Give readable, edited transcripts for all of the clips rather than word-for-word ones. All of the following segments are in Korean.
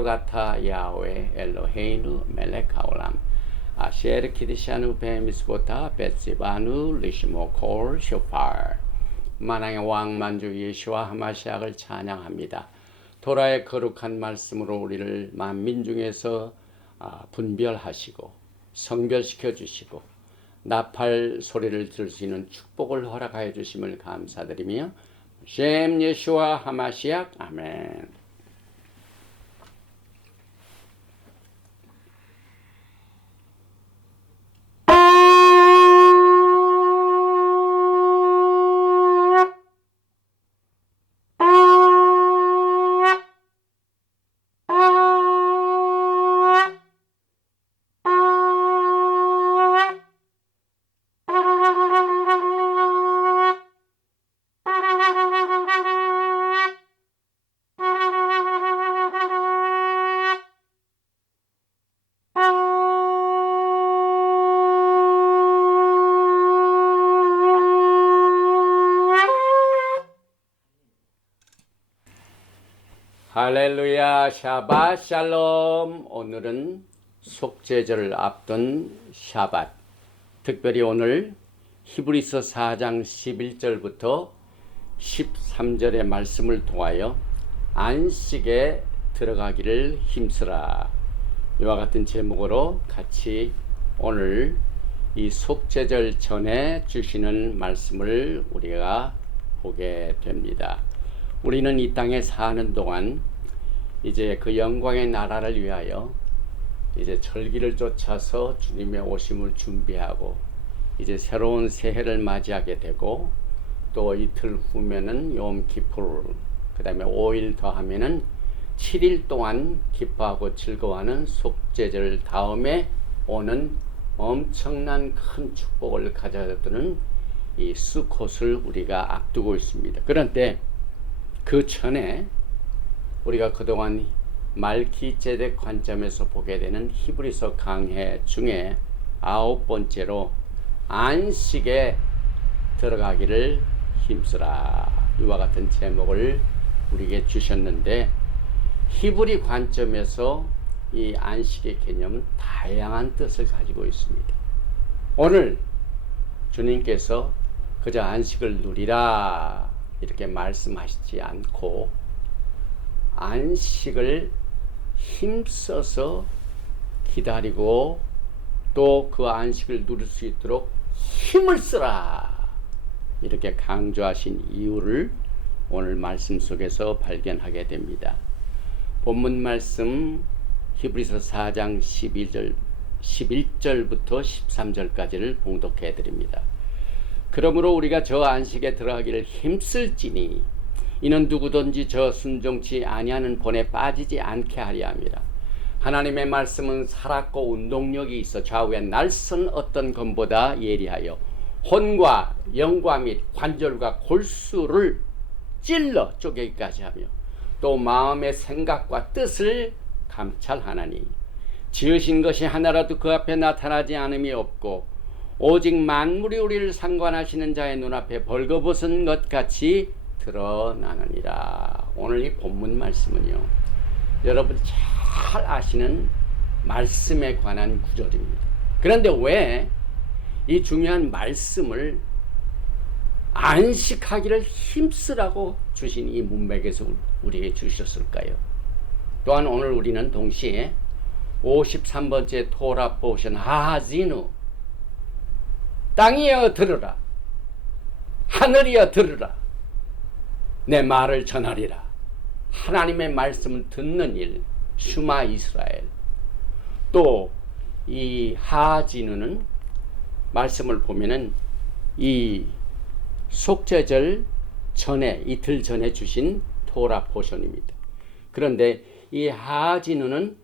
바루가타 야훼 엘로헤이누 멜렉 하올람 아셰르 키디샤누 베미스보타 베시바누 리시모콜 쇼팔. 만왕의 왕 만주 예수와 하마시약을 찬양합니다. 토라의 거룩한 말씀으로 우리를 만민 중에서 분별하시고 성별시켜 주시고 나팔 소리를 들을 수 있는 축복을 허락하여 주심을 감사드리며 젬 예수와 하마시약 아멘. 할렐루야. 샤ባት 샬롬. 오늘은 속죄절을 앞둔 샤ባት, 특별히 오늘 히브리서 4장 11절부터 13절의 말씀을 통하여 안식에 들어가기를 힘쓰라, 이와 같은 제목으로 같이 오늘 이 속죄절 전에 주시는 말씀을 우리가 보게 됩니다. 우리는 이 땅에 사는 동안 이제 그 영광의 나라를 위하여 이제 절기를 쫓아서 주님의 오심을 준비하고 이제 새로운 새해를 맞이하게 되고, 또 이틀 후면은 욤 키푸르, 그 다음에 5일 더 하면은 7일 동안 기뻐하고 즐거워하는 속죄절 다음에 오는 엄청난 큰 축복을 가져다주는 이 수콧을 우리가 앞두고 있습니다. 그런데 그 전에 우리가 그동안 말기ጼ덱 관점에서 보게 되는 히브리서 강해 중에 9번째로 안식에 들어가기를 힘쓰라, 이와 같은 제목을 우리에게 주셨는데, 히브리 관점에서 이 안식의 개념은 다양한 뜻을 가지고 있습니다. 오늘 주님께서 그저 안식을 누리라 이렇게 말씀하시지 않고 안식을 힘써서 기다리고 또 그 안식을 누릴 수 있도록 힘을 쓰라 이렇게 강조하신 이유를 오늘 말씀 속에서 발견하게 됩니다. 본문 말씀 히브리서 4장 11절부터 13절까지를 봉독해 드립니다. 그러므로 우리가 저 안식에 들어가기를 힘쓸지니 이는 누구든지 저 순종치 아니하는 본에 빠지지 않게 하려 함이라. 하나님의 말씀은 살았고 운동력이 있어 좌우에 날선 어떤 검보다 예리하여 혼과 영과 및 관절과 골수를 찔러 쪼개기까지 하며 또 마음의 생각과 뜻을 감찰하나니 지으신 것이 하나라도 그 앞에 나타나지 않음이 없고 오직 만물이 우리를 상관하시는 자의 눈앞에 벌거벗은 것 같이 드러나느니라. 오늘 이 본문 말씀은요, 여러분이 잘 아시는 말씀에 관한 구절입니다. 그런데 왜 이 중요한 말씀을 안식하기를 힘쓰라고 주신 이 문맥에서 우리에게 주셨을까요? 또한 오늘 우리는 동시에 53번째 토라 포션 하하지누, 땅이여 들으라, 하늘이여 들으라, 내 말을 전하리라, 하나님의 말씀을 듣는 일, 슈마 이스라엘. 또 이 하하지누는 말씀을 보면은 이 속죄절 전에, 이틀 전에 주신 토라 포션입니다. 그런데 이 하하지누는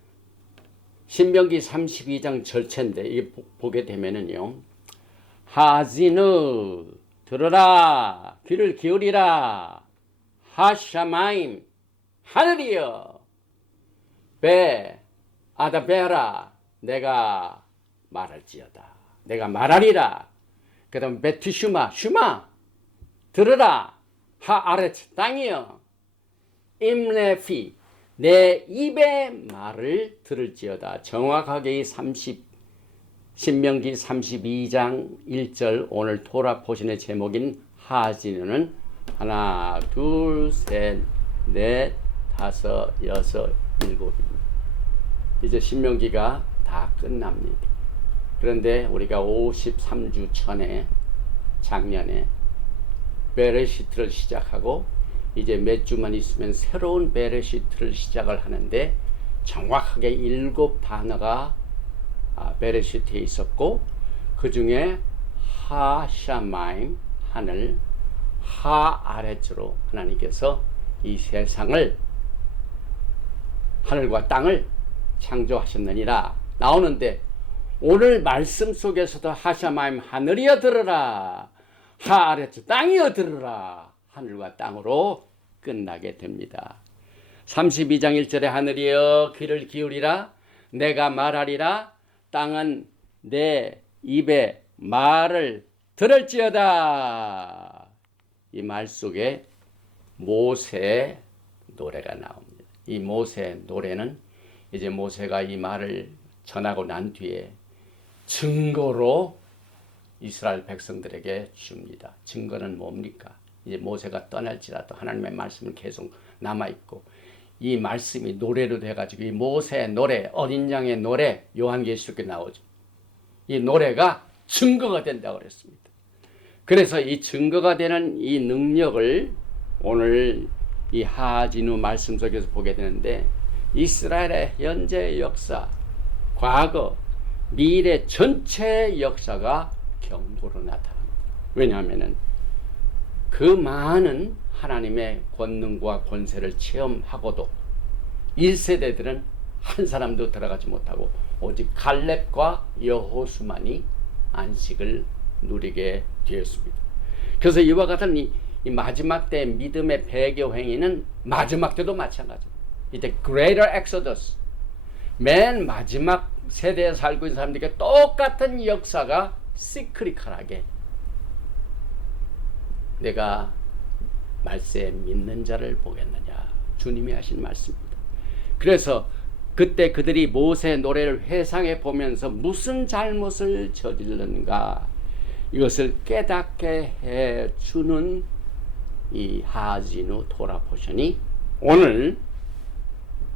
신명기 32장 절체인데, 이게 보게 되면은요, 하하지누 들으라, 귀를 기울이라, 하샤마임 하늘이여 베 아다베라, 내가 말할지어다, 내가 말하리라. 그 다음 베티슈마 슈마 들으라, 하아렛 땅이여 임레피 내 입의 말을 들을지어다. 정확하게 이 신명기 32장 1절 오늘 토라 포션의 제목인 하지누는 하나, 둘, 셋, 넷, 다섯, 여섯, 일곱입니다. 이제 신명기가 다 끝납니다. 그런데 우리가 53주 전에 작년에 베레시트를 시작하고 이제 몇 주만 있으면 새로운 베레시트를 시작을 하는데 정확하게 7 단어가 베레시트에 있었고 그 중에 하샤마임 하늘, 하 아래쪽으로 하나님께서 이 세상을 하늘과 땅을 창조하셨느니라 나오는데 오늘 말씀 속에서도 하샤마임 하늘이여 들으라, 하 아래쪽 땅이여 들으라, 하늘과 땅으로 끝나게 됩니다. 32장 1절에 하늘이여 귀를 기울이라, 내가 말하리라, 땅은 내 입에 말을 들을지어다. 이 말 속에 모세의 노래가 나옵니다. 이 모세의 노래는 이제 모세가 이 말을 전하고 난 뒤에 증거로 이스라엘 백성들에게 줍니다. 증거는 뭡니까? 이제 모세가 떠날지라도 하나님의 말씀은 계속 남아있고 이 말씀이 노래로 돼가지고 이 모세의 노래, 어린 양의 노래, 요한계시록에 나오죠. 이 노래가 증거가 된다고 그랬습니다. 그래서 이 증거가 되는 이 능력을 오늘 이 하지누 말씀 속에서 보게 되는데 이스라엘의 현재 역사, 과거, 미래 전체 역사가 경고로 나타납니다. 왜냐하면 그 많은 하나님의 권능과 권세를 체험하고도 1세대들은 한 사람도 들어가지 못하고 오직 갈렙과 여호수만이 안식을 누리게 되었습니다. 그래서 이와 같은 이 마지막 때 믿음의 배교 행위는 마지막 때도 마찬가지입니다. 이제 Greater Exodus, 맨 마지막 세대에 살고 있는 사람들에게 똑같은 역사가 시크리컬하게 내가 말세에 믿는 자를 보겠느냐, 주님이 하신 말씀입니다. 그래서 그때 그들이 모세의 노래를 회상해 보면서 무슨 잘못을 저질렀는가 이것을 깨닫게 해주는 이 하지누 토라 포션이 오늘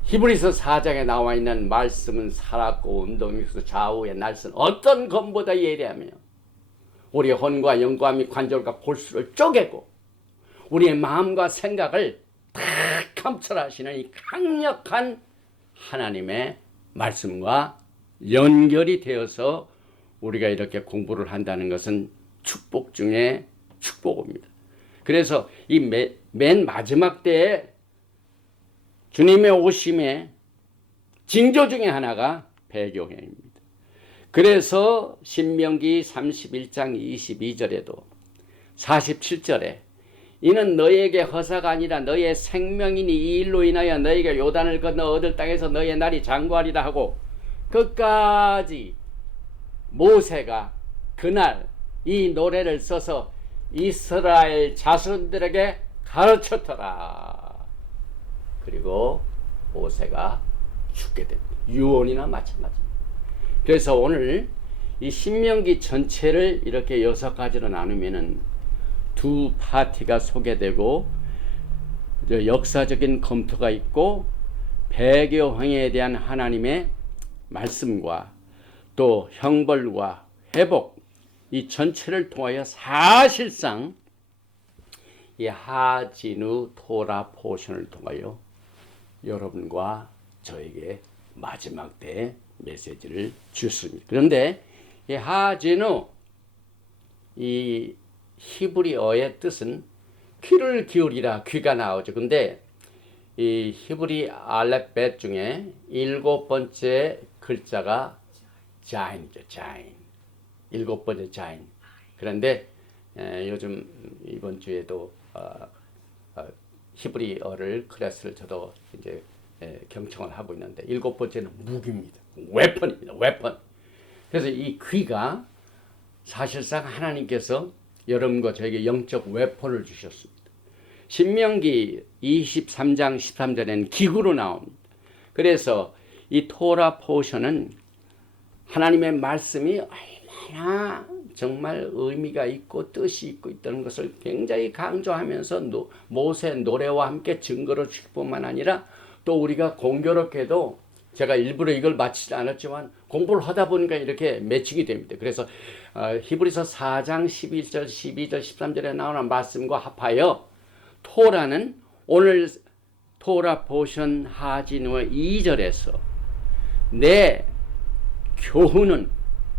히브리서 4장에 나와 있는 말씀은 살았고 운동에서 좌우의 날선 어떤 검보다 예리하며 우리의 혼과 영과 및 관절과 골수를 쪼개고 우리의 마음과 생각을 다 감찰하시는 이 강력한 하나님의 말씀과 연결이 되어서 우리가 이렇게 공부를 한다는 것은 축복 중에 축복입니다. 그래서 이 맨 마지막 때에 주님의 오심의 징조 중에 하나가 배교행입니다. 그래서 신명기 31장 22절에도 47절에 이는 너희에게 허사가 아니라 너희의 생명이니 이 일로 인하여 너희가 요단을 건너 얻을 땅에서 너희의 날이 장구하리라 하고 끝까지 모세가 그날 이 노래를 써서 이스라엘 자손들에게 가르쳤더라. 그리고 모세가 죽게 됩니다. 유언이나 마찬가지입니다. 그래서 오늘 이 신명기 전체를 이렇게 6가지로 나누면은 두 파티가 소개되고 역사적인 검토가 있고 배교행위에 대한 하나님의 말씀과 또 형벌과 회복 이 전체를 통하여 사실상 이 하지누 토라 포션을 통하여 여러분과 저에게 마지막 때의 메시지를 주셨습니다. 그런데 이 하지누 이 히브리어의 뜻은 귀를 기울이라, 귀가 나오죠. 근데 이 히브리 알렙벳 중에 7번째 글자가 자인이죠. 자인. 7번째 자인. 그런데 요즘 이번 주에도 히브리어를 클래스를 저도 이제 경청을 하고 있는데 7번째는 무기입니다. 웨펀입니다. 웨펀. 그래서 이 귀가 사실상 하나님께서 여러분과 저에게 영적 웨폰을 주셨습니다. 신명기 23장 13절에는 기구로 나옵니다. 그래서 이 토라 포션은 하나님의 말씀이 얼마나 정말 의미가 있고 뜻이 있고 있다는 것을 굉장히 강조하면서 모세 노래와 함께 증거로 줄 뿐만 아니라 또 우리가 공교롭게도 제가 일부러 이걸 마치지 않았지만 공부를 하다 보니까 이렇게 매칭이 됩니다. 그래서 히브리서 4장 11절, 12절, 13절에 나오는 말씀과 합하여 토라는 오늘 토라 포션 하진우의 2절에서 내 교훈은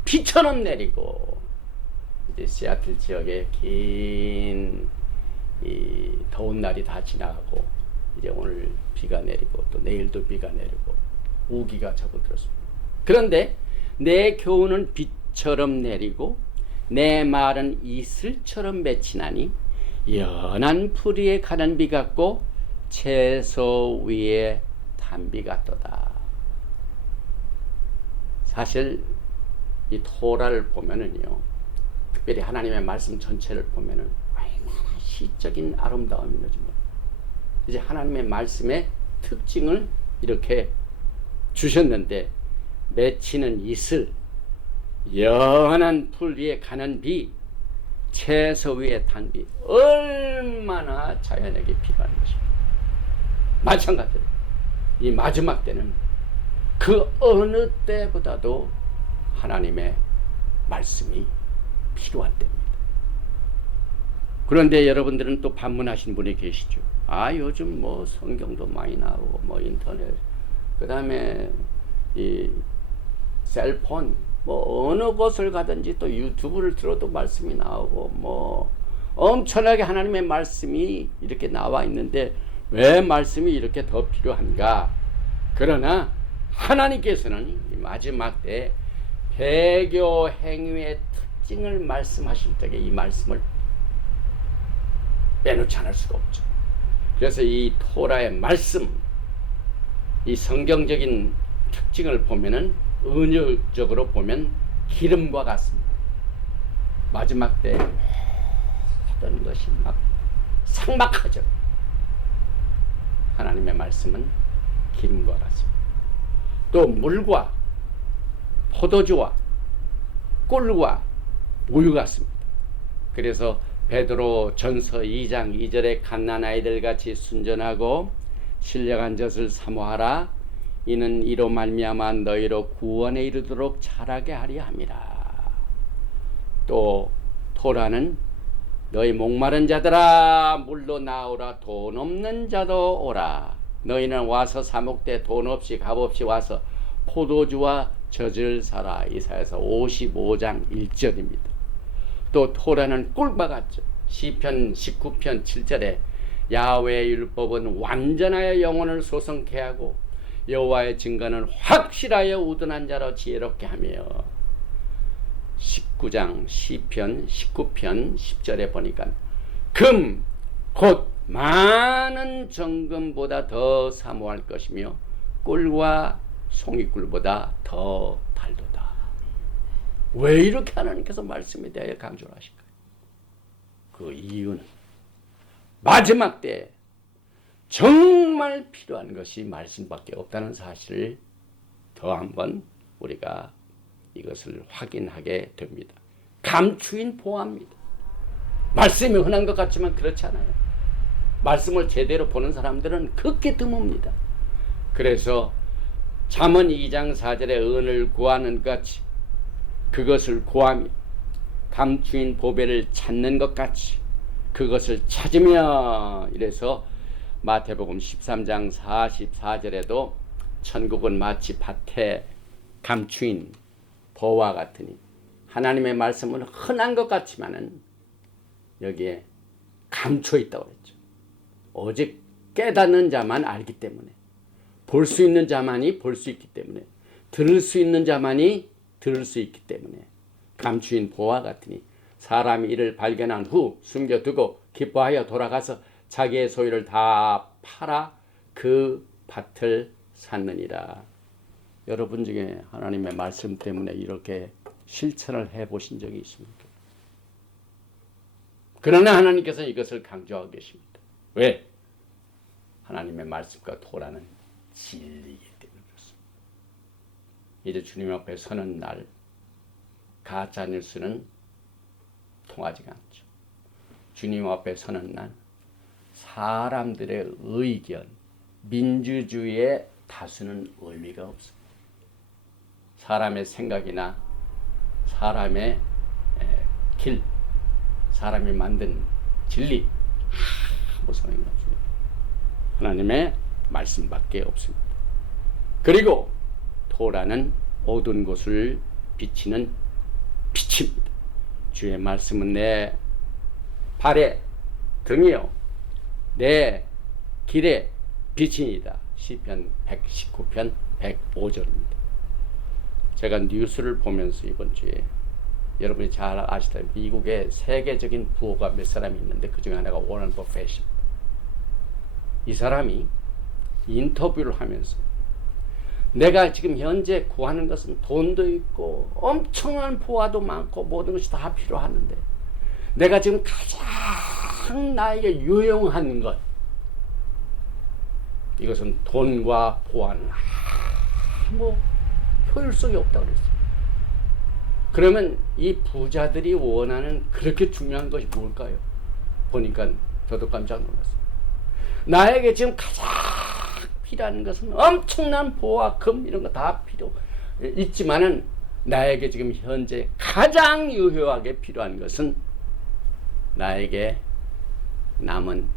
비처럼 내리고, 이제 시애틀 지역에 긴 이 더운 날이 다 지나가고 이제 오늘 비가 내리고 또 내일도 비가 내리고 우기가 접어들었습니다. 그런데 내 교훈은 비처럼 내리고 내 말은 이슬처럼 맺히나니 연한 풀 위에 가는 비 같고 채소 위에 단비 같도다. 사실 이 토라를 보면은요, 특별히 하나님의 말씀 전체를 보면은 얼마나 시적인 아름다움이 있는지 몰라요. 이제 하나님의 말씀의 특징을 이렇게 주셨는데, 맺히는 이슬, 연한 풀 위에 가는 비, 채소 위에 단비, 얼마나 자연에게 필요한 것입니다. 마찬가지로 이 마지막 때는 그 어느 때보다도 하나님의 말씀이 필요한 때입니다. 그런데 여러분들은 또 반문하신 분이 계시죠. 요즘 뭐 성경도 많이 나오고 뭐 인터넷, 그 다음에 이 셀폰, 뭐 어느 곳을 가든지 또 유튜브를 들어도 말씀이 나오고 뭐 엄청나게 하나님의 말씀이 이렇게 나와 있는데 왜 말씀이 이렇게 더 필요한가? 그러나 하나님께서는 이 마지막 때 배교 행위의 특징을 말씀하실 때에 이 말씀을 빼놓지 않을 수가 없죠. 그래서 이 토라의 말씀, 이 성경적인 특징을 보면은 은유적으로 보면 기름과 같습니다. 마지막 때 모든 것이 막 삭막하죠. 하나님의 말씀은 기름과 같습니다. 또 물과 포도주와 꿀과 우유 같습니다. 그래서 베드로 전서 2장 2절에 갓난아이들 같이 순전하고 신령한 젖을 사모하라. 이는 이로 말미암아 너희로 구원에 이르도록 자라게 하려 함이라. 또 토라는 너희 목마른 자들아 물로 나오라. 돈 없는 자도 오라. 너희는 와서 사목대 돈 없이 값 없이 와서 포도주와 젖을 사라. 이사야서 55장 1절입니다. 또 토라는 꿀과 같죠. 시편 19편 7절에 야훼의 율법은 완전하여 영혼을 소성케 하고 여호와의 증거는 확실하여 우둔한 자로 지혜롭게 하며, 19장 시편 19편 10절에 보니까 금 곧 많은 정금보다 더 사모할 것이며 꿀과 송이꿀보다 더 달도다. 왜 이렇게 하나님께서 말씀에 대하여 강조를 하실까요? 그 이유는 마지막 때 정말 필요한 것이 말씀밖에 없다는 사실을 더 한번 우리가 이것을 확인하게 됩니다. 감추인 보화입니다. 말씀이 흔한 것 같지만 그렇지 않아요. 말씀을 제대로 보는 사람들은 극히 드뭅니다. 그래서 잠언 2장 4절에 은을 구하는 것 같이 그것을 구하며 감추인 보배를 찾는 것 같이 그것을 찾으며, 이래서 마태복음 13장 44절에도 천국은 마치 밭에 감추인 보화 같으니, 하나님의 말씀은 흔한 것 같지만은 여기에 감춰 있다고 그랬죠. 오직 깨닫는 자만 알기 때문에, 볼 수 있는 자만이 볼 수 있기 때문에, 들을 수 있는 자만이 들을 수 있기 때문에 감추인 보화 같으니 사람이 이를 발견한 후 숨겨두고 기뻐하여 돌아가서 자기의 소유를 다 팔아 그 밭을 샀느니라. 여러분 중에 하나님의 말씀 때문에 이렇게 실천을 해보신 적이 있습니까? 그러나 하나님께서 이것을 강조하고 계십니다. 왜? 하나님의 말씀과 토라는 진리이기 때문에 그렇습니다. 이제 주님 앞에 서는 날 가짜 뉴스는 통하지가 않죠. 주님 앞에 서는 날 사람들의 의견, 민주주의의 다수는 의미가 없습니다. 사람의 생각이나 사람의 길, 사람이 만든 진리 아무 소용이 없습니다. 하나님의 말씀밖에 없습니다. 그리고 토라는 어두운 곳을 비치는 빛입니다. 주의 말씀은 내 발의 등이요 내 길의 빛이니이다. 시편 119편 105절입니다. 제가 뉴스를 보면서 이번 주에 여러분이 잘 아시다시피 미국의 세계적인 부호가 몇 사람이 있는데 그 중에 하나가 워런 버핏입니다. 이 사람이 인터뷰를 하면서 내가 지금 현재 구하는 것은 돈도 있고 엄청난 부와도 많고 모든 것이 다 필요하는데 내가 지금 가장 나에게 유용한 것 이것은 돈과 보안은 아무 효율성이 없다고 그랬어요. 그러면 이 부자들이 원하는 그렇게 중요한 것이 뭘까요? 보니까 저도 깜짝 놀랐어요. 나에게 지금 가장 필요한 것은 엄청난 보화, 금 이런 거 다 필요 있지만은 나에게 지금 현재 가장 유효하게 필요한 것은 나에게 남은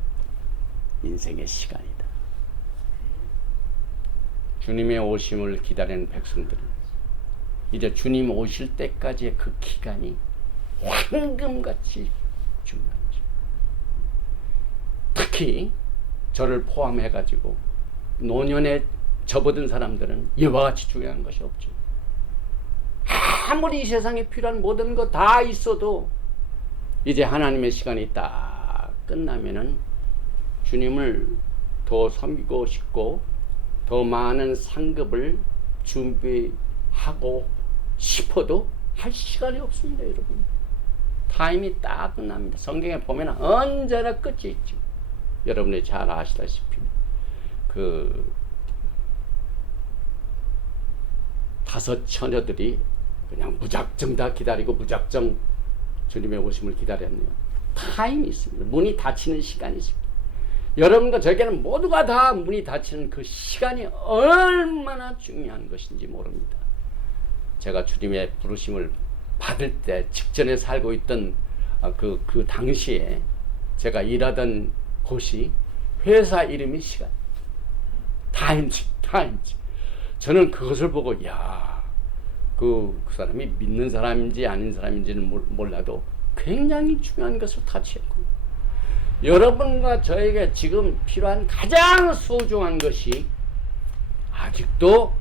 인생의 시간이다. 주님의 오심을 기다리는 백성들은 이제 주님 오실 때까지의 그 기간이 황금같이 중요한 거죠. 특히 저를 포함해가지고 노년에 접어든 사람들은 이와 같이 중요한 것이 없죠. 아무리 이 세상에 필요한 모든 거 다 있어도 이제 하나님의 시간이 딱 끝나면은 주님을 더 섬기고 싶고 더 많은 상급을 준비하고 싶어도 할 시간이 없습니다, 여러분. 타임이 딱 끝납니다. 성경에 보면 언제나 끝이 있죠. 여러분이 잘 아시다시피 그 5 처녀들이 그냥 무작정 다 기다리고 무작정 주님의 오심을 기다렸네요. 타임이 있습니다. 문이 닫히는 시간이 있습니다. 여러분과 저에게는 모두가 다 문이 닫히는 그 시간이 얼마나 중요한 것인지 모릅니다. 제가 주님의 부르심을 받을 때 직전에 살고 있던 그 당시에 제가 일하던 곳이 회사 이름이 시간 타임즈. 저는 그것을 보고 그 사람이 믿는 사람인지 아닌 사람인지는 몰라도 굉장히 중요한 것을 타치했고 여러분과 저에게 지금 필요한 가장 소중한 것이 아직도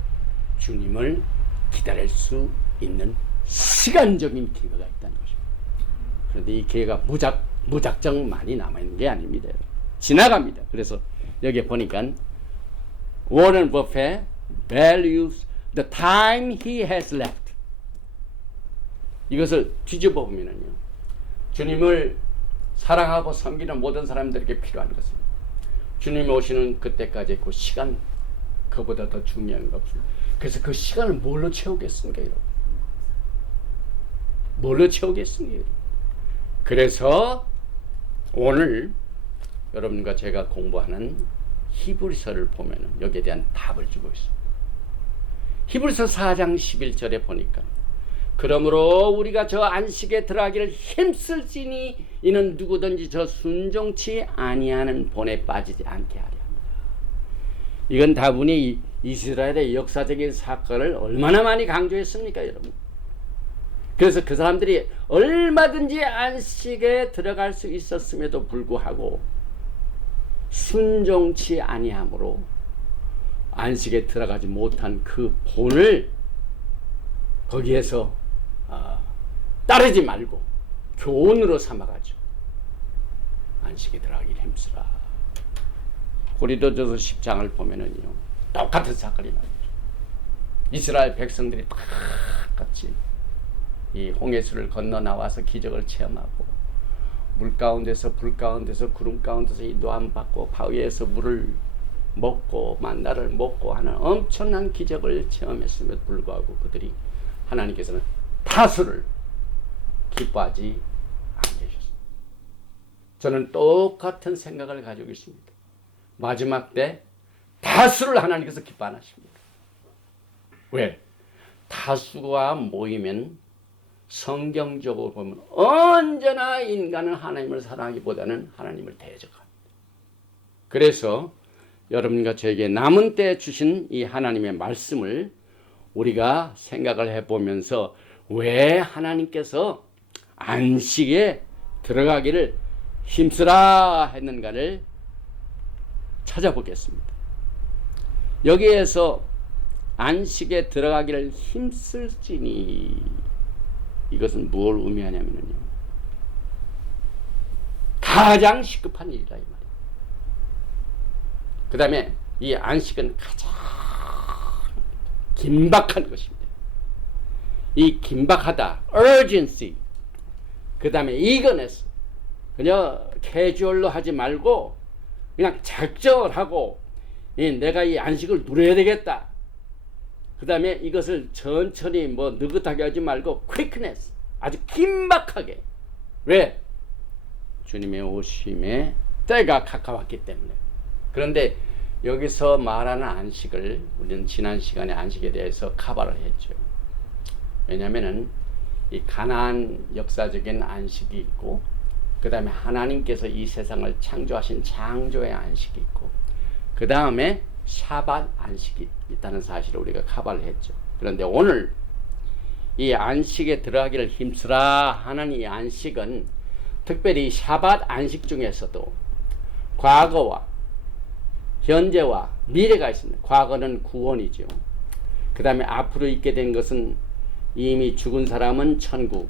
주님을 기다릴 수 있는 시간적인 기회가 있다는 것입니다. 그런데 이 기회가 무작정 많이 남아있는 게 아닙니다. 지나갑니다. 그래서 여기 보니까 워런 버핏 values the time he has left. 이것을 뒤집어 보면은요, 주님을 사랑하고 섬기는 모든 사람들에게 필요한 것입니다. 주님이 오시는 그때까지 그 시간, 그보다 더 중요한 거 없습니다. 그래서 그 시간을 뭘로 채우겠습니까, 여러분? 뭘로 채우겠습니까, 여러분? 그래서 오늘 여러분과 제가 공부하는 히브리서를 보면은 여기에 대한 답을 주고 있습니다. 히브리서 4장 11절에 보니까 그러므로 우리가 저 안식에 들어가기를 힘쓸지니 이는 누구든지 저 순종치 아니하는 본에 빠지지 않게 하려 합니다. 이건 다분히 이스라엘의 역사적인 사건을 얼마나 많이 강조했습니까, 여러분? 그래서 그 사람들이 얼마든지 안식에 들어갈 수 있었음에도 불구하고 순종치 아니함으로 안식에 들어가지 못한 그 본을 거기에서 따르지 말고 교훈으로 삼아가지고 안식에 들어가기를 힘쓰라. 고린도전서 10장을 보면은요, 똑같은 사건이 나오죠. 이스라엘 백성들이 다 같이 이 홍해수를 건너 나와서 기적을 체험하고 물 가운데서 불 가운데서 구름 가운데서 인도함 받고 바위에서 물을 먹고 만나를 먹고 하는 엄청난 기적을 체험했음에도 불구하고 그들이 하나님께서는 다수를 기뻐하지 않으셨습니다. 저는 똑같은 생각을 가지고 있습니다. 마지막 때 다수를 하나님께서 기뻐 안 하십니다. 왜? 다수가 모이면 성경적으로 보면 언제나 인간은 하나님을 사랑하기보다는 하나님을 대적합니다. 그래서 여러분과 저에게 남은 때에 주신 이 하나님의 말씀을 우리가 생각을 해보면서 왜 하나님께서 안식에 들어가기를 힘쓰라 했는가를 찾아보겠습니다. 여기에서 안식에 들어가기를 힘쓸지니 이것은 무엇을 의미하냐면요, 가장 시급한 일이다 이 말이에요. 그 다음에 이 안식은 가장 긴박한 것입니다. 이 긴박하다, urgency, 그 다음에 eagerness, 그냥 캐주얼로 하지 말고 그냥 작정을 하고 내가 이 안식을 누려야 되겠다. 그 다음에 이것을 천천히 느긋하게 하지 말고 quickness, 아주 긴박하게. 왜? 주님의 오심에 때가 가까웠기 때문에. 그런데 여기서 말하는 안식을 우리는 지난 시간에 안식에 대해서 커버를 했죠. 왜냐하면은 이 가나안 역사적인 안식이 있고, 그 다음에 하나님께서 이 세상을 창조하신 창조의 안식이 있고, 그 다음에 샤밧 안식이 있다는 사실을 우리가 커버를 했죠. 그런데 오늘 이 안식에 들어가기를 힘쓰라 하는 이 안식은 특별히 샤밧 안식 중에서도 과거와 현재와 미래가 있습니다. 과거는 구원이죠. 그 다음에 앞으로 있게 된 것은 이미 죽은 사람은 천국,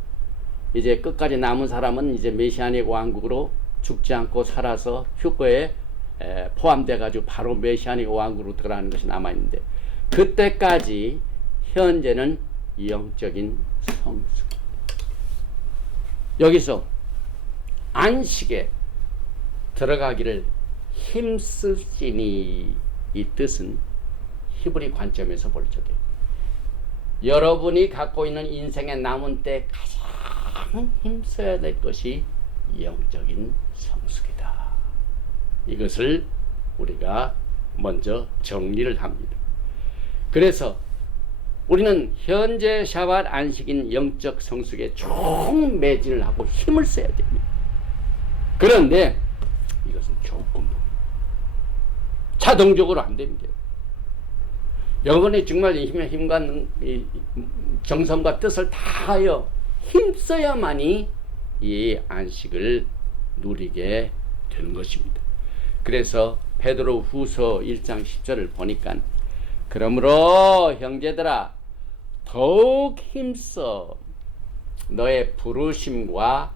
이제 끝까지 남은 사람은 이제 메시아닉 왕국으로 죽지 않고 살아서 휴거에 포함돼 가지고 바로 메시아닉 왕국으로 들어가는 것이 남아있는데, 그때까지 현재는 영적인 성숙. 여기서 안식에 들어가기를 힘쓸지니, 이 뜻은 히브리 관점에서 볼 적에 여러분이 갖고 있는 인생의 남은 때 가장 힘써야 될 것이 영적인 성숙이다. 이것을 우리가 먼저 정리를 합니다. 그래서 우리는 현재 샤밧 안식인 영적 성숙에 총 매진을 하고 힘을 써야 됩니다. 그런데 이것은 조금 자동적으로 안 됩니다. 영혼이 정말 힘과 정성과 뜻을 다하여 힘써야만이 이 안식을 누리게 되는 것입니다. 그래서 베드로 후서 1장 10절을 보니까, 그러므로 형제들아 더욱 힘써 너의 부르심과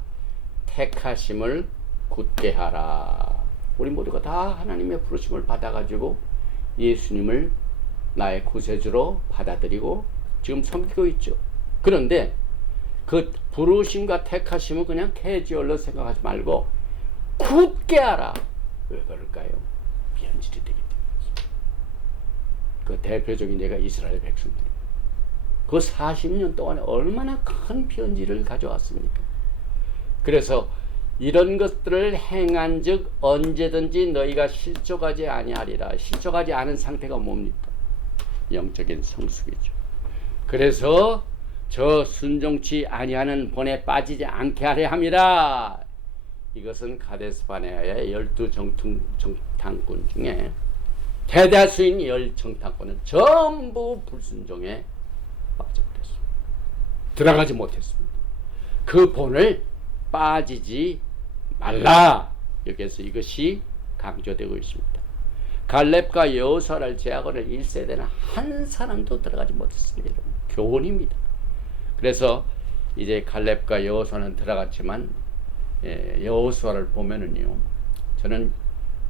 택하심을 굳게 하라. 우리 모두가 다 하나님의 부르심을 받아가지고 예수님을 나의 구세주로 받아들이고 지금 섬기고 있죠. 그런데 그 부르심과 택하심을 그냥 캐주얼로 생각하지 말고 굳게 하라. 왜 그럴까요? 변질이 되기 때문이죠. 그 대표적인 예가 이스라엘 백성들. 그 40년 동안에 얼마나 큰 변질을 가져왔습니까? 그래서 이런 것들을 행한 즉 언제든지 너희가 실족하지 아니하리라. 실족하지 않은 상태가 뭡니까? 영적인 성숙이죠. 그래서 저 순종치 아니하는 본에 빠지지 않게 하려 함이라. 이것은 가데스 바네아의 12 정탐꾼 중에 대다수인 10 정탐꾼은 전부 불순종에 빠져버렸습니다. 들어가지 못했습니다. 그 본을 빠지지 말라. 여기에서 이것이 강조되고 있습니다. 갈렙과 여호수아를 제하고는 1세대는 한 사람도 들어가지 못했습니다. 교훈입니다. 그래서 이제 갈렙과 여호수아는 들어갔지만 여호수아를 보면은요, 저는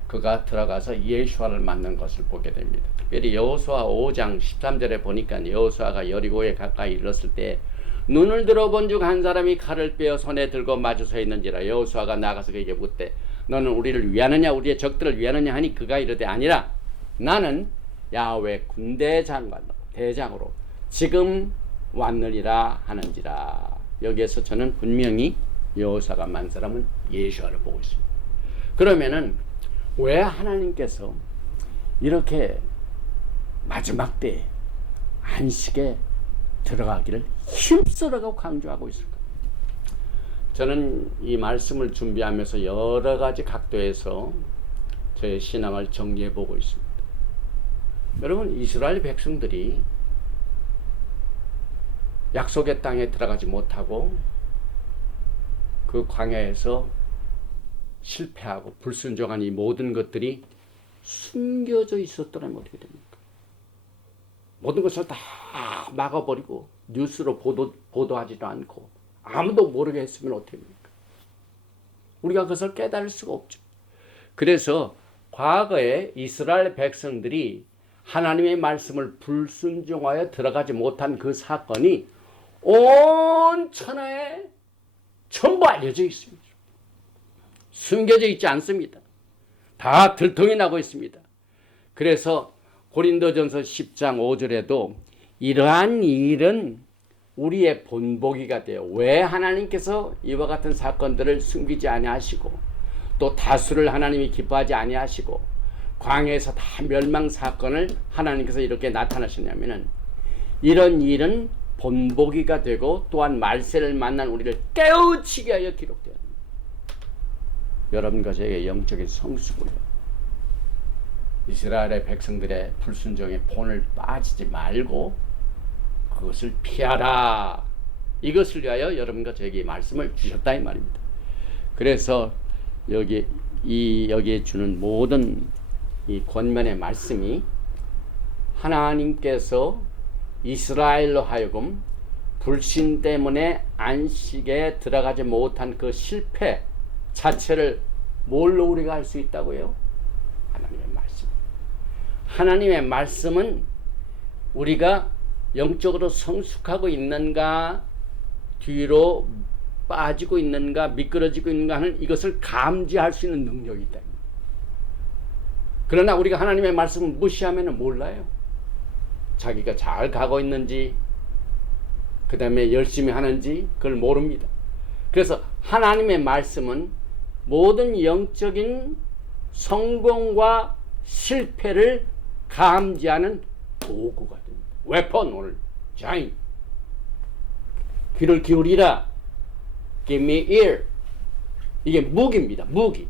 그가 들어가서 예수아를 만난 것을 보게 됩니다. 특별히 여호수아 5장 13절에 보니까 여호수아가 여리고에 가까이 이르렀을 때 눈을 들어본 즉 한 사람이 칼을 빼어 손에 들고 마주 서 있는지라. 여호수아가 나가서 그에게 묻되 너는 우리를 위하느냐 우리의 적들을 위하느냐 하니 그가 이르되 아니라 나는 야훼 군대 장관으로 대장으로 지금 왔느니라 하는지라. 여기에서 저는 분명히 여호수아가 만 사람은 예수아를 보고 있습니다. 그러면은 왜 하나님께서 이렇게 마지막 때 안식에 들어가기를 힘쓰라고 강조하고 있을까? 저는 이 말씀을 준비하면서 여러 가지 각도에서 저의 신앙을 정리해 보고 있습니다. 여러분, 이스라엘 백성들이 약속의 땅에 들어가지 못하고 그 광야에서 실패하고 불순종한 이 모든 것들이 숨겨져 있었더라면 어떻게 됩니까? 모든 것을 다 막아버리고 뉴스로 보도하지도 않고 아무도 모르게 했으면 어떻게 됩니까? 우리가 그것을 깨달을 수가 없죠. 그래서 과거에 이스라엘 백성들이 하나님의 말씀을 불순종하여 들어가지 못한 그 사건이 온 천하에 전부 알려져 있습니다. 숨겨져 있지 않습니다. 다 들통이 나고 있습니다. 그래서 고린도전서 10장 5절에도 이러한 일은 우리의 본보기가 돼요. 왜 하나님께서 이와 같은 사건들을 숨기지 아니하시고 또 다수를 하나님이 기뻐하지 아니하시고 광야에서 다 멸망 사건을 하나님께서 이렇게 나타나셨냐면은 이런 일은 본보기가 되고 또한 말세를 만난 우리를 깨우치게 하여 기록되었습니다. 여러분과 저에게 영적인 성수고요. 이스라엘의 백성들의 불순종의 본을 빠지지 말고 그것을 피하라. 이것을 위하여 여러분과 저에게 말씀을 주셨다 이 말입니다. 그래서 여기에 주는 모든 이 권면의 말씀이 하나님께서 이스라엘로 하여금 불신 때문에 안식에 들어가지 못한 그 실패 자체를 뭘로 우리가 알 수 있다고요? 하나님의 말씀. 하나님의 말씀은 우리가 영적으로 성숙하고 있는가, 뒤로 빠지고 있는가, 미끄러지고 있는가 하는 이것을 감지할 수 있는 능력이 있다. 그러나 우리가 하나님의 말씀을 무시하면 몰라요. 자기가 잘 가고 있는지, 그 다음에 열심히 하는지 그걸 모릅니다. 그래서 하나님의 말씀은 모든 영적인 성공과 실패를 감지하는 도구가 됩니다. 웨폰, 오늘 자인 귀를 기울이라. Give me ear. 이게 무기입니다. 무기.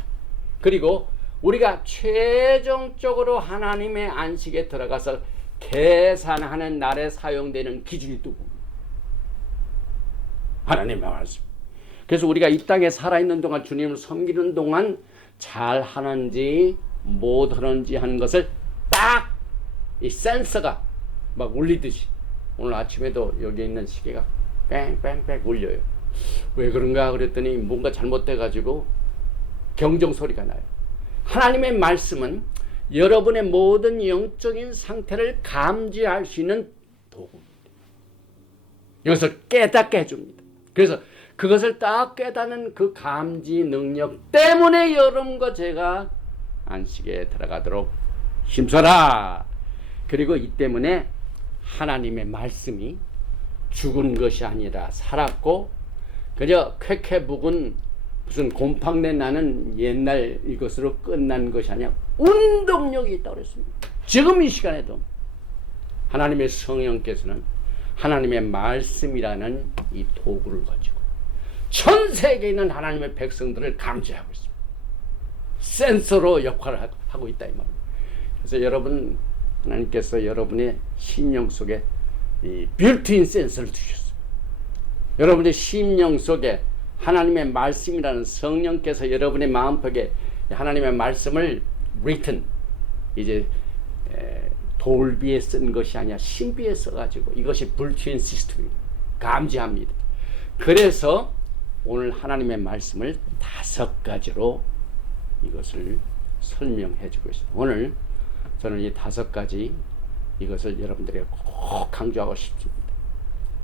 그리고 우리가 최종적으로 하나님의 안식에 들어가서 계산하는 날에 사용되는 기준이 누구? 하나님의 말씀. 그래서 우리가 이 땅에 살아있는 동안 주님을 섬기는 동안 잘 하는지 못하는지 하는 것을 딱 이 센서가 막 울리듯이 오늘 아침에도 여기 있는 시계가 뺑뺑뺑 울려요. 왜 그런가 그랬더니 뭔가 잘못돼 가지고 경종 소리가 나요. 하나님의 말씀은 여러분의 모든 영적인 상태를 감지할 수 있는 도구입니다. 이것을 깨닫게 해줍니다. 그래서 그것을 딱 깨닫는 그 감지 능력 때문에 여러분과 제가 안식에 들어가도록 힘써라. 그리고 이 때문에 하나님의 말씀이 죽은 것이 아니라 살았고 그저 쾌쾌묵은 무슨 곰팡내 나는 옛날 이것으로 끝난 것이 아니라 운동력이 있다고 그랬습니다. 지금 이 시간에도 하나님의 성령께서는 하나님의 말씀이라는 이 도구를 가지고 전 세계에 있는 하나님의 백성들을 감지하고 있습니다. 센서로 역할을 하고 있다 이 말입니다. 그래서 여러분, 하나님께서 여러분의 심령 속에 이 빌트인 센서를 두셨어요. 여러분의 심령 속에 하나님의 말씀이라는 성령께서 여러분의 마음속에 하나님의 말씀을 written 이제 돌비에 쓴 것이 아니라 신비에 써가지고 이것이 불트인 시스템입니다. 감지합니다. 그래서 오늘 하나님의 말씀을 5가지로 이것을 설명해 주고 있습니다. 오늘 저는 이 5가지 이것을 여러분들에게 꼭 강조하고 싶습니다.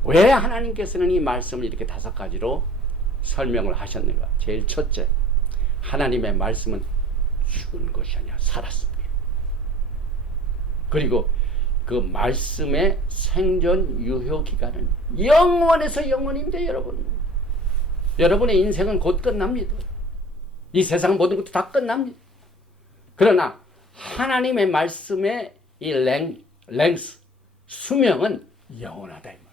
왜 하나님께서는 이 말씀을 이렇게 5가지로 설명을 하셨는가? 제일 첫째, 하나님의 말씀은 죽은 것이 아니라 살았습니다. 그리고 그 말씀의 생존 유효 기간은 영원에서 영원입니다. 여러분, 여러분의 인생은 곧 끝납니다. 이 세상 모든 것도 다 끝납니다. 그러나 하나님의 말씀의 이 랭스 수명은 영원하다 이 말이에요.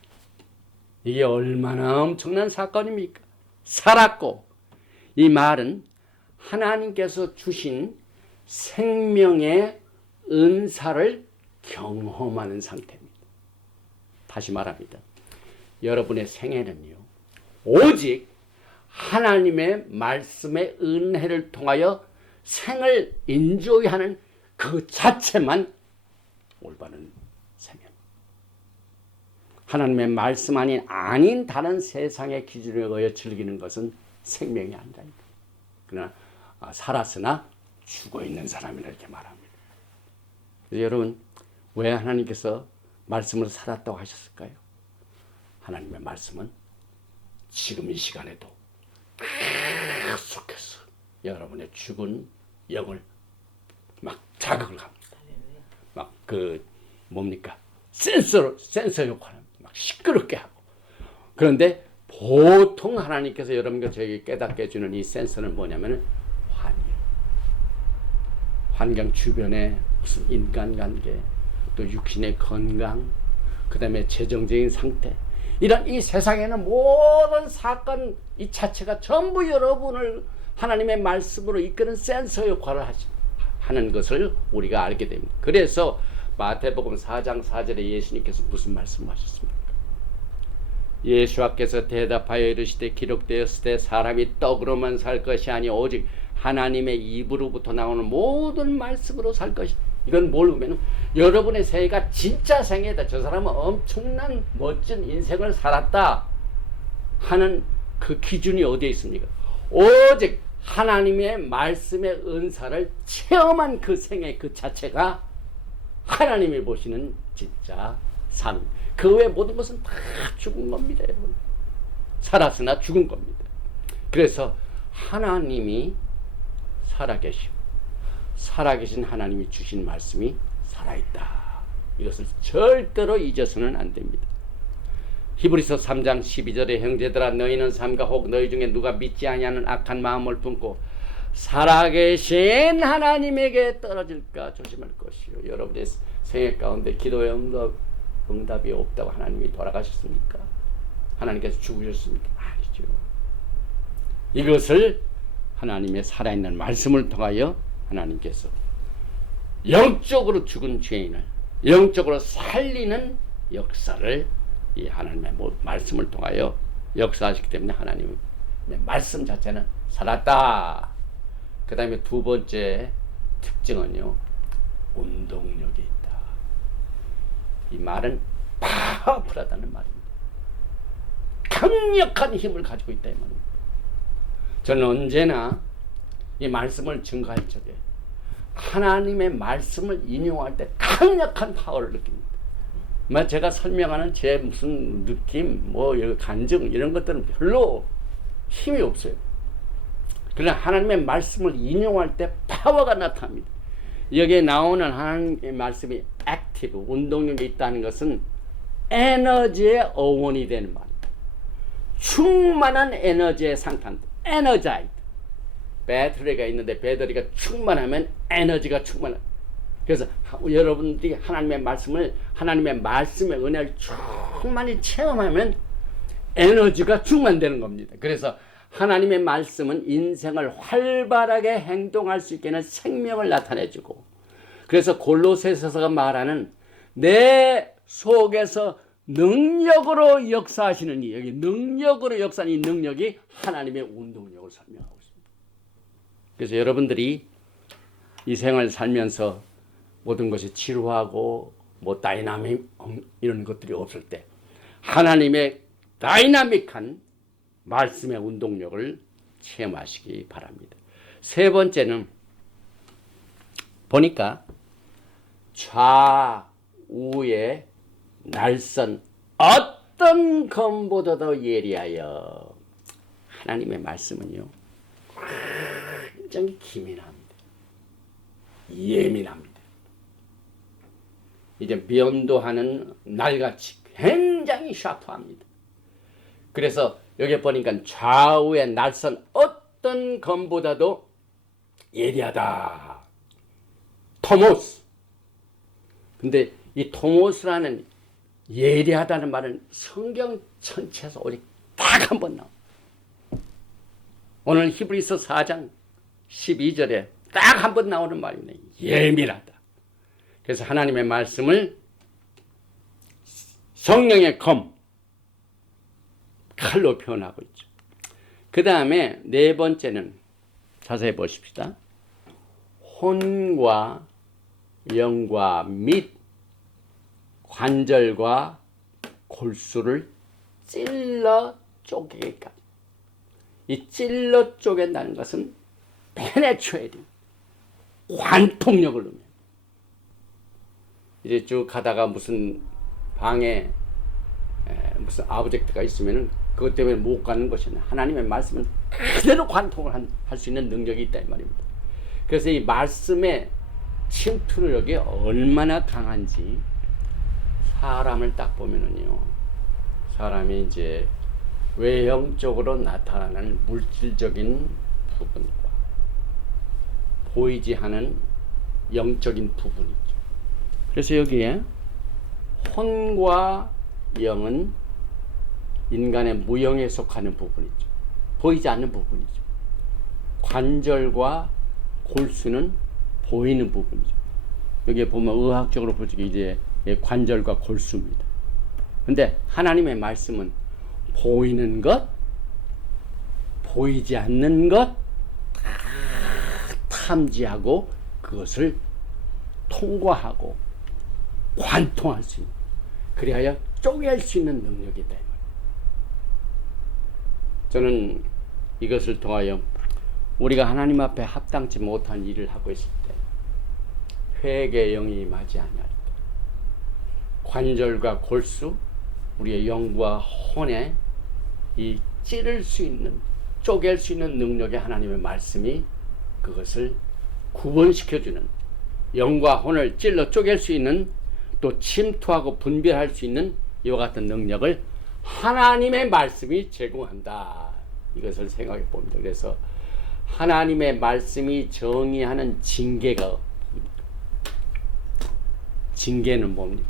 이게 얼마나 엄청난 사건입니까? 살았고, 이 말은 하나님께서 주신 생명의 은사를 경험하는 상태입니다. 다시 말합니다. 여러분의 생애는요, 오직 하나님의 말씀의 은혜를 통하여 생을 인조이하는 그 자체만 올바른 생애입니다. 하나님의 말씀 아닌 다른 세상의 기준에 의해 즐기는 것은 생명이 아니다. 그러나 살았으나 죽어있는 사람이라 이렇게 말합니다. 그래서 여러분, 왜 하나님께서 말씀으로 살았다고 하셨을까요? 하나님의 말씀은 지금 이 시간에도 계속해서 여러분의 죽은 영을 막 자극을 합니다. 막 뭡니까? 센서 역할을 막 시끄럽게 하고. 그런데 보통 하나님께서 여러분과 저에게 깨닫게 해주는 이 센서는 뭐냐면은 환경 주변에 무슨 인간관계, 또 육신의 건강, 그 다음에 재정적인 상태, 이런 이 세상에는 모든 사건 이 자체가 전부 여러분을 하나님의 말씀으로 이끄는 센서 역할을 하는 것을 우리가 알게 됩니다. 그래서 마태복음 4장 4절에 예수님께서 무슨 말씀하셨습니까? 예수께서 대답하여 이르시되 기록되었을 때 사람이 떡으로만 살 것이 아니 오직 하나님의 입으로부터 나오는 모든 말씀으로 살 것이. 이건 뭘 보면 여러분의 생애가 진짜 생애다. 저 사람은 엄청난 멋진 인생을 살았다 하는 그 기준이 어디에 있습니까? 오직 하나님의 말씀의 은사를 체험한 그 생애 그 자체가 하나님이 보시는 진짜 삶. 그 외 모든 것은 다 죽은 겁니다, 여러분. 살았으나 죽은 겁니다. 그래서 하나님이 살아계시고 살아계신 하나님이 주신 말씀이 살아있다. 이것을 절대로 잊어서는 안 됩니다. 히브리서 3장 12절에 형제들아 너희는 삼가 혹 너희 중에 누가 믿지 아니하는 악한 마음을 품고 살아계신 하나님에게 떨어질까 조심할 것이요. 여러분의 생애 가운데 기도의 응답이 없다고 하나님이 돌아가셨습니까? 하나님께서 죽으셨습니까? 아니죠. 이것을 하나님의 살아있는 말씀을 통하여 하나님께서 영적으로 죽은 죄인을 영적으로 살리는 역사를 이 하나님의 말씀을 통하여 역사하시기 때문에 하나님의 말씀 자체는 살았다. 그 다음에 두 번째 특징은요, 운동력이 있다. 이 말은 파워풀하다는 말입니다. 강력한 힘을 가지고 있다 이 말입니다. 저는 언제나 이 말씀을 증거할 적에 하나님의 말씀을 인용할 때 강력한 파워를 느낍니다. 제가 설명하는 제 무슨 느낌, 간증 이런 것들은 별로 힘이 없어요. 그러나 하나님의 말씀을 인용할 때 파워가 나타납니다. 여기에 나오는 하나님의 말씀이 액티브, 운동력이 있다는 것은 에너지의 어원이 되는 말입니다. 충만한 에너지의 상탄, 에너자이드. 배터리가 있는데 배터리가 충만하면 에너지가 충만해. 그래서 여러분들이 하나님의 말씀의 은혜를 충만히 체험하면 에너지가 충만되는 겁니다. 그래서 하나님의 말씀은 인생을 활발하게 행동할 수 있게 하는 생명을 나타내주고, 그래서 골로새서가 말하는 내 속에서 능력으로 역사하시는 이, 여기 능력으로 역사하는 이 능력이 하나님의 운동력을 설명하고 있습니다. 그래서 여러분들이 이 생을 살면서 모든 것이 지루하고 다이나믹 이런 것들이 없을 때 하나님의 다이나믹한 말씀의 운동력을 체험하시기 바랍니다. 세 번째는 보니까 좌우의 날선 어떤 검보다도 예리하여. 하나님의 말씀은요 굉장히 기민합니다. 예민합니다. 이제 면도하는 날같이 굉장히 샤프합니다. 그래서 여기 보니까 좌우에 날선 어떤 검보다도 예리하다. 토모스. 근데 이 토모스라는 예리하다는 말은 성경 전체에서 오직 딱 한 번 나옵니다. 오늘 히브리서 4장 12절에 딱 한 번 나오는 말입니다. 예민하다. 그래서 하나님의 말씀을 성령의 검, 칼로 표현하고 있죠. 그 다음에 네 번째는 자세히 보십시다. 혼과 영과 및 관절과 골수를 찔러 쪼개기까지. 이 찔러 쪼갠다는 것은 페네트레이팅, 관통력을 의미합니다. 이제 쭉 가다가 무슨 방에 무슨 아브젝트가 있으면은 그것 때문에 못 가는 것이 하나님의 말씀은 그대로 관통을 할 수 있는 능력이 있다 이 말입니다. 그래서 이 말씀의 침투력이 얼마나 강한지 사람을 딱 보면은요, 사람이 이제 외형적으로 나타나는 물질적인 부분과 보이지 않은 영적인 부분이 있죠. 그래서 여기에 혼과 영은 인간의 무형에 속하는 부분이죠. 보이지 않는 부분이죠. 관절과 골수는 보이는 부분이죠. 여기에 보면 의학적으로 보지 이제 관절과 골수입니다. 근데 하나님의 말씀은 보이는 것, 보이지 않는 것 다 탐지하고 그것을 통과하고 관통할 수 있는, 그리하여 쪼갤 수 있는 능력이다. 저는 이것을 통하여 우리가 하나님 앞에 합당치 못한 일을 하고 있을 때, 회개의 영이 임하지 아니할 때, 관절과 골수, 우리의 영과 혼에 이 찌를 수 있는, 쪼갤 수 있는 능력의 하나님의 말씀이 그것을 구분시켜주는, 영과 혼을 찔러 쪼갤 수 있는, 또 침투하고 분별할 수 있는 이와 같은 능력을 하나님의 말씀이 제공한다. 이것을 생각해 봅니다. 그래서 하나님의 말씀이 정의하는 징계가 뭡니까? 징계는 뭡니까?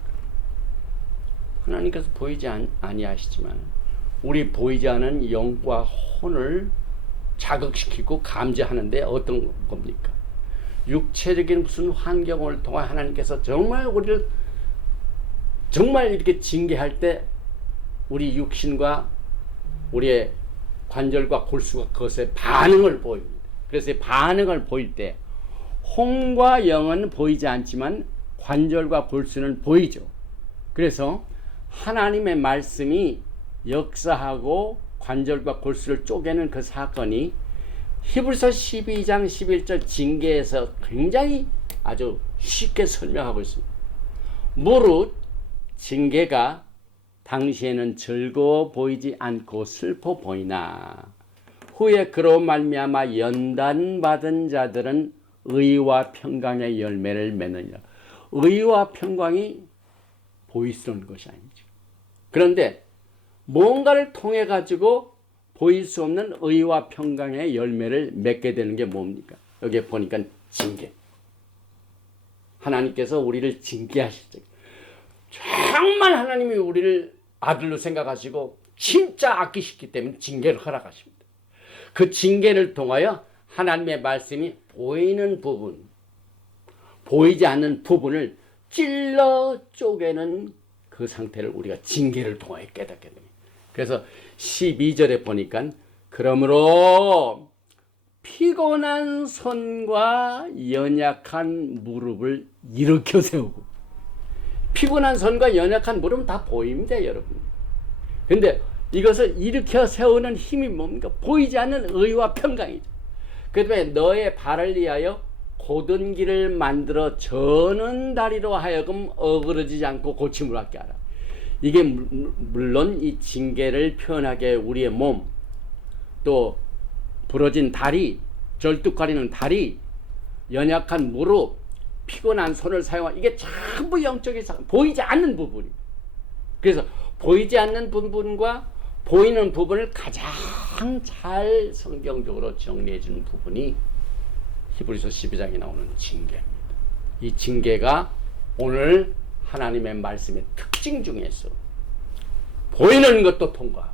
하나님께서 보이지 아니하시지만 우리 보이지 않은 영과 혼을 자극시키고 감지하는데 어떤 겁니까? 육체적인 무슨 환경을 통해 하나님께서 정말 우리를 정말 이렇게 징계할 때 우리 육신과 우리의 관절과 골수가 그것의 반응을 보입니다. 그래서 반응을 보일 때 혼과 영은 보이지 않지만 관절과 골수는 보이죠. 그래서 하나님의 말씀이 역사하고 관절과 골수를 쪼개는 그 사건이 히브리서 12장 11절 징계에서 굉장히 아주 쉽게 설명하고 있습니다. 무릇 징계가 당시에는 즐거워 보이지 않고 슬퍼 보이나 후에 그로 말미암아 연단받은 자들은 의와 평강의 열매를 맺느니라. 의와 평강이 보이스러운 것이 아니죠. 그런데 뭔가를 통해 가지고 보일 수 없는 의와 평강의 열매를 맺게 되는 게 뭡니까? 여기에 보니까 징계. 하나님께서 우리를 징계하실 때 정말 하나님이 우리를 아들로 생각하시고 진짜 아끼시기 때문에 징계를 허락하십니다. 그 징계를 통하여 하나님의 말씀이 보이는 부분, 보이지 않는 부분을 찔러 쪼개는 그 상태를 우리가 징계를 통하여 깨닫게 됩니다. 그래서 12절에 보니까 그러므로 피곤한 손과 연약한 무릎을 일으켜 세우고, 피곤한 손과 연약한 무릎은 다 보입니다, 여러분. 근데 이것을 일으켜 세우는 힘이 뭡니까? 보이지 않는 의와 평강이죠. 그 다음에 너의 발을 위하여 곧은 길을 만들어 저는 다리로 하여금 어그러지지 않고 고침을 받게 하라. 이게 물론 이 징계를 표현하게 우리의 몸, 또 부러진 다리, 절뚝거리는 다리, 연약한 무릎, 피곤한 손을 사용한 이게 전부 영적인 보이지 않는 부분이. 그래서 보이지 않는 부분과 보이는 부분을 가장 잘 성경적으로 정리해 주는 부분이 히브리서 12장에 나오는 징계입니다. 이 징계가 오늘 하나님의 말씀의 특징 중에서 보이는 것도 통과,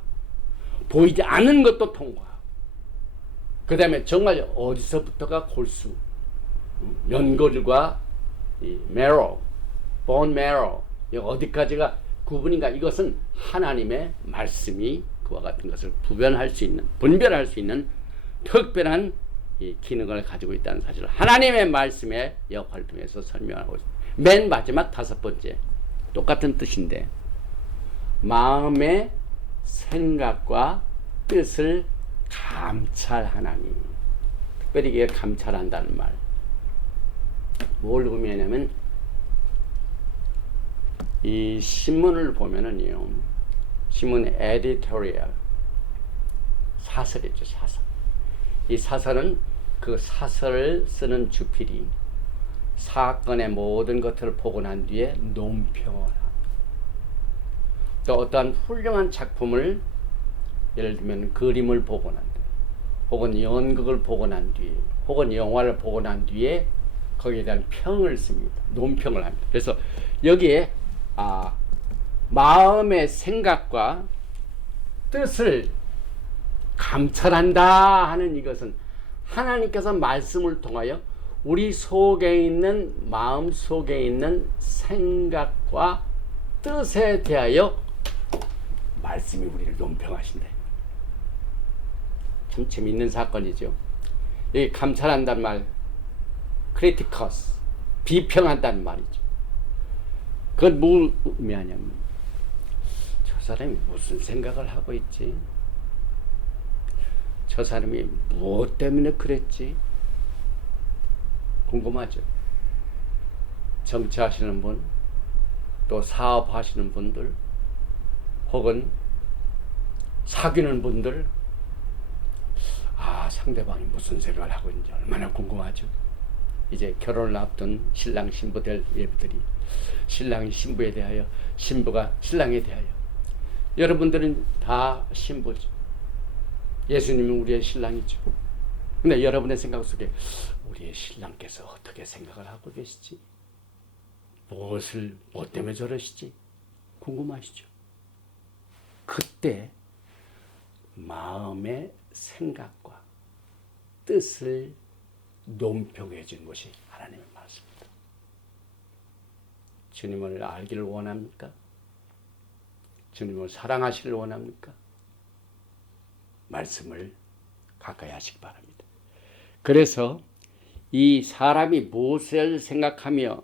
보이지 않는 것도 통과, 그 다음에 정말 어디서부터가 골수, 연골과 이 marrow, bone marrow, 어디까지가 구분인가, 이것은 하나님의 말씀이 그와 같은 것을 분별할 수 있는 특별한 이 기능을 가지고 있다는 사실을 하나님의 말씀의 역할을 통해서 설명하고 있습니다. 맨 마지막 5번째, 똑같은 뜻인데, 마음의 생각과 뜻을 감찰하나니. 특별히 이게 감찰한다는 말, 뭘 의미하냐면, 이 신문을 보면은요, 신문 에디토리얼, 사설이죠, 사설. 이 사설은 그 사설을 쓰는 주필이 사건의 모든 것들을 보고 난 뒤에 논평을 합니다. 또 어떠한 훌륭한 작품을, 예를 들면 그림을 보고 난 뒤에, 혹은 연극을 보고 난 뒤에, 혹은 영화를 보고 난 뒤에 거기에 대한 평을 씁니다. 논평을 합니다. 그래서 여기에 마음의 생각과 뜻을 감찰한다 하는 이것은 하나님께서 말씀을 통하여 우리 속에 있는, 마음 속에 있는 생각과 뜻에 대하여 말씀이 우리를 논평하신다. 참 재미있는 사건이죠. 이 감찰한다는 말, 크리티커스, 비평한다는 말이죠. 그건 뭘 의미하냐면, 저 사람이 무슨 생각을 하고 있지? 저 사람이 무엇 때문에 그랬지? 궁금하죠? 정치하시는 분, 또 사업하시는 분들, 혹은 사귀는 분들, 상대방이 무슨 생각을 하고 있는지 얼마나 궁금하죠? 이제 결혼을 앞둔 신랑 신부 될 예부들이 신랑이 신부에 대하여, 신부가 신랑에 대하여, 여러분들은 다 신부죠. 예수님은 우리의 신랑이죠. 근데 여러분의 생각 속에 우리의 신랑께서 어떻게 생각을 하고 계시지? 뭐 때문에 저러시지? 궁금하시죠? 그때 마음의 생각과 뜻을 논평해 준 것이 하나님의 말씀입니다. 주님을 알기를 원합니까? 주님을 사랑하시기를 원합니까? 말씀을 가까이 하시기 바랍니다. 그래서 이 사람이 무엇을 생각하며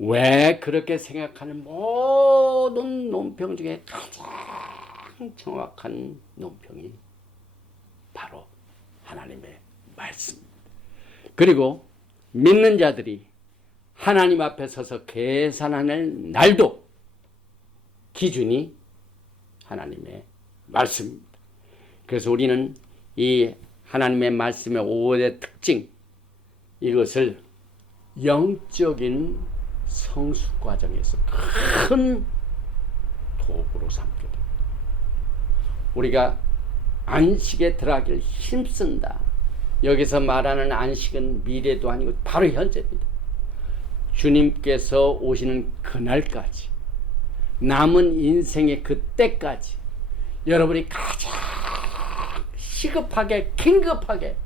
왜 그렇게 생각하는 모든 논평 중에 가장 정확한 논평이 바로 하나님의 말씀입니다. 그리고 믿는 자들이 하나님 앞에 서서 계산하는 날도 기준이 하나님의 말씀입니다. 그래서 우리는 이 하나님의 말씀의 5대 특징, 이것을 영적인 성숙 과정에서 큰 도구로 삼게 됩니다. 우리가 안식에 들어가기를 힘쓴다. 여기서 말하는 안식은 미래도 아니고 바로 현재입니다. 주님께서 오시는 그날까지, 남은 인생의 그때까지 여러분이 가장 시급하게, 긴급하게,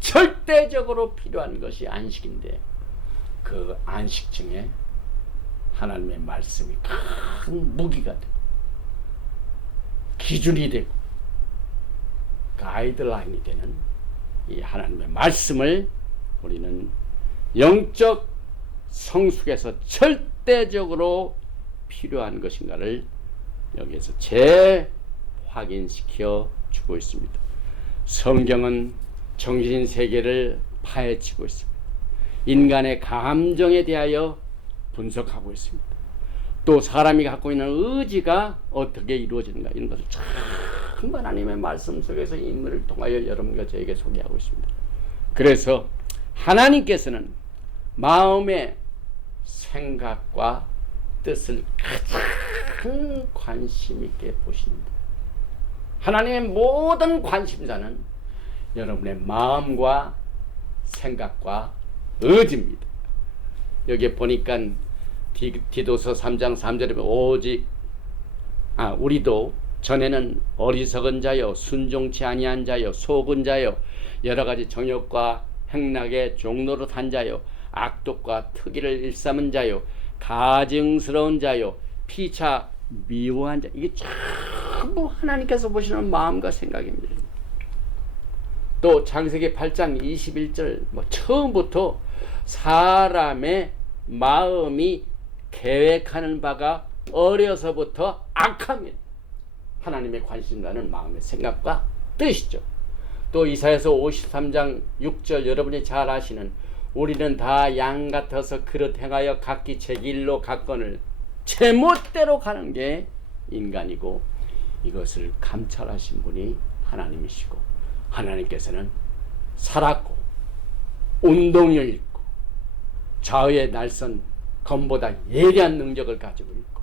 절대적으로 필요한 것이 안식인데, 그 안식 중에 하나님의 말씀이 큰 무기가 되고 기준이 되고 가이드라인이 되는 이 하나님의 말씀을 우리는 영적 성숙에서 절대적으로 필요한 것인가를 여기에서 재확인시켜 주고 있습니다. 성경은 정신세계를 파헤치고 있습니다. 인간의 감정에 대하여 분석하고 있습니다. 또 사람이 갖고 있는 의지가 어떻게 이루어지는가, 이런 것을 참 하나님의 말씀 속에서 인물을 통하여 여러분과 저에게 소개하고 있습니다. 그래서 하나님께서는 마음의 생각과 뜻을 가장 관심 있게 보십니다. 하나님의 모든 관심사는 여러분의 마음과 생각과 의지입니다. 여기에 보니까 디도서 3장 3절에 오직 우리도 전에는 어리석은 자요, 순종치 아니한 자요, 속은 자요, 여러 가지 정욕과 행락의 종노릇한 자요, 악독과 특기를 일삼은 자요, 가증스러운 자요, 피차 미워한 자. 이게 전부 하나님께서 보시는 마음과 생각입니다. 또 창세기 8장 21절 처음부터 사람의 마음이 계획하는 바가 어려서부터 악합니다. 하나님의 관심사는 마음의 생각과 뜻이죠. 또 이사야서 53장 6절 여러분이 잘 아시는 우리는 다 양 같아서 그릇 행하여 각기 제 길로 갔거늘 제멋대로 가는 게 인간이고 이것을 감찰하신 분이 하나님이시고 하나님께서는 살았고 운동력 있고 좌우의 날선 검보다 예리한 능력을 가지고 있고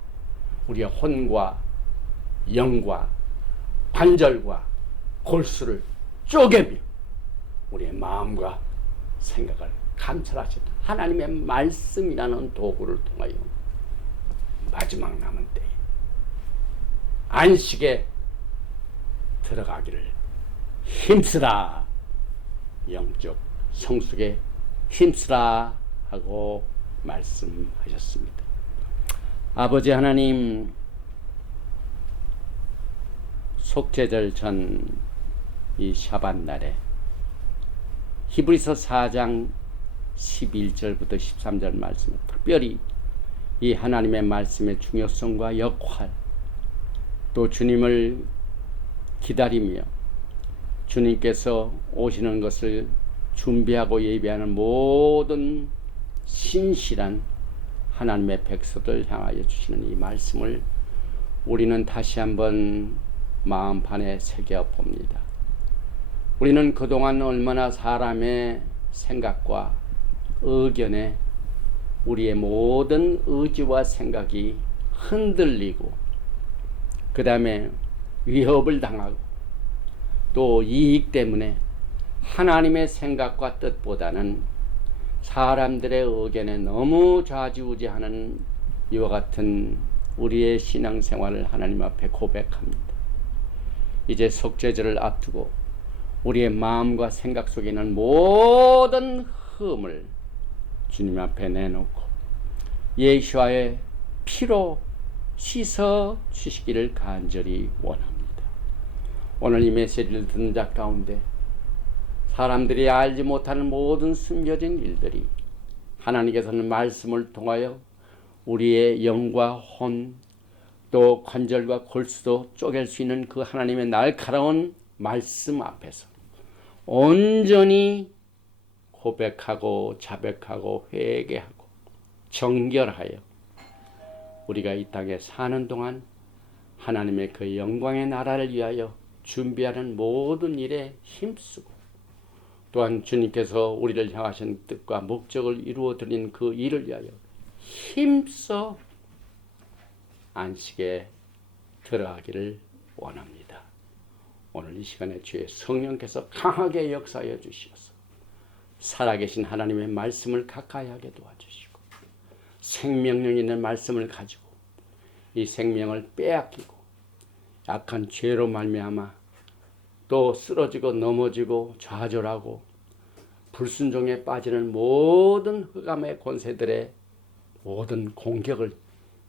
우리의 혼과 영과 관절과 골수를 쪼개며 우리의 마음과 생각을 감찰하신 하나님의 말씀이라는 도구를 통하여 마지막 남은 때에 안식에 들어가기를 힘쓰라, 영적 성숙에 힘쓰라 하고 말씀하셨습니다. 아버지 하나님, 속죄절 전 이 샤밧 날에 히브리서 4장 11절부터 13절 말씀에 특별히 이 하나님의 말씀의 중요성과 역할, 또 주님을 기다리며 주님께서 오시는 것을 준비하고 예비하는 모든 신실한 하나님의 백성들 향하여 주시는 이 말씀을 우리는 다시 한번 마음판에 새겨 봅니다. 우리는 그동안 얼마나 사람의 생각과 의견에 우리의 모든 의지와 생각이 흔들리고 그 다음에 위협을 당하고 또 이익 때문에 하나님의 생각과 뜻보다는 사람들의 의견에 너무 좌지우지하는 이와 같은 우리의 신앙생활을 하나님 앞에 고백합니다. 이제 속죄절을 앞두고 우리의 마음과 생각 속에 있는 모든 흠을 주님 앞에 내놓고 예수와의 피로 씻어 주시기를 간절히 원합니다. 오늘 이 메시지를 듣는 자 가운데 사람들이 알지 못하는 모든 숨겨진 일들이 하나님께서는 말씀을 통하여 우리의 영과 혼 또 관절과 골수도 쪼갤 수 있는 그 하나님의 날카로운 말씀 앞에서 온전히 고백하고 자백하고 회개하고 정결하여 우리가 이 땅에 사는 동안 하나님의 그 영광의 나라를 위하여 준비하는 모든 일에 힘쓰고 또한 주님께서 우리를 향하신 뜻과 목적을 이루어드린 그 일을 위하여 힘써 안식에 들어가기를 원합니다. 오늘 이 시간에 주의 성령께서 강하게 역사하여 주시어서 살아계신 하나님의 말씀을 가까이 하게 도와주시고 생명력 있는 말씀을 가지고 이 생명을 빼앗기고 약한 죄로 말미암아 또 쓰러지고 넘어지고 좌절하고 불순종에 빠지는 모든 흑암의 권세들의 모든 공격을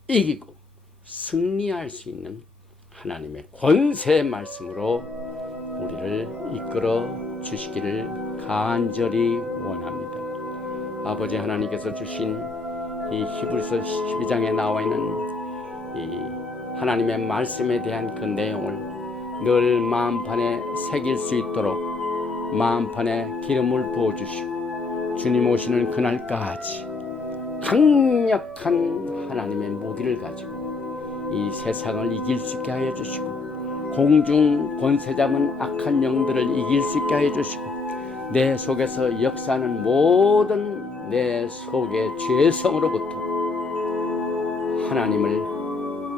이기고 승리할 수 있는 하나님의 권세의 말씀으로 우리를 이끌어 주시기를 간절히 원합니다. 아버지 하나님께서 주신 이 히브리서 12장에 나와 있는 이 하나님의 말씀에 대한 그 내용을 늘 마음판에 새길 수 있도록 마음판에 기름을 부어주시고 주님 오시는 그날까지 강력한 하나님의 무기를 가지고 이 세상을 이길 수 있게 하여 주시고 공중 권세 잡은 악한 영들을 이길 수 있게 하여 주시고 내 속에서 역사하는 모든 내 속의 죄성으로부터 하나님을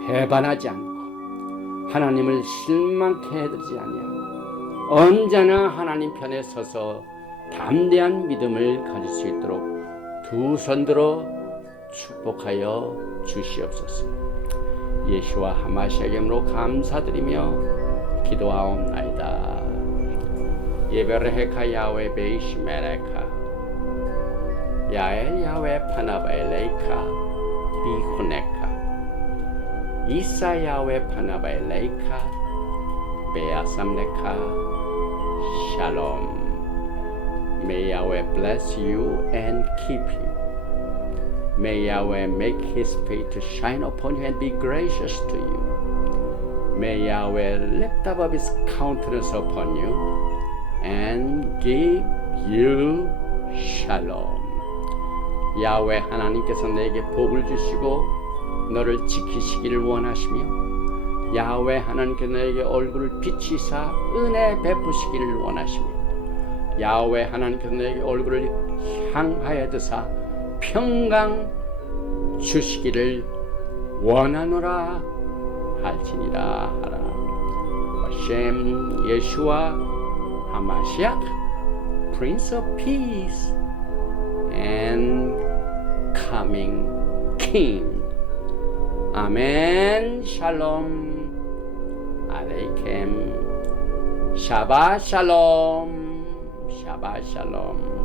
배반하지 않고 하나님을 실망케 해드리지 아니하고 언제나 하나님 편에 서서 담대한 믿음을 가질 수 있도록 두 손 들어 축복하여 주시옵소서. 예수와 하마시아의 이름으로 감사드리며 기도하옵나이다. 예베르헤카 야훼 베이시메레카 야엘 야훼 파나바엘레이카 비호네카 이사 야훼 파나바엘레이카 베아삼레카 샬롬. May Yahweh bless you and keep you. May Yahweh make his face to shine upon you and be gracious to you. May Yahweh lift up his countenance upon you and give you shalom. 야훼 하나님께서 내게 복을 주시고 너를 지키시기를 원하시며 야훼 하나님께서 내게 얼굴을 비치사 은혜 베푸시기를 원하시며 야훼 하나님께서 내게 얼굴을 향하여 드사 평강 주시기를 원하노라 할지니라 하라. 하셈 예수와 하마시아 Prince of Peace and Coming King. 아멘. 샬롬 알레이켐. 샤바 샬롬. 샤바 샬롬.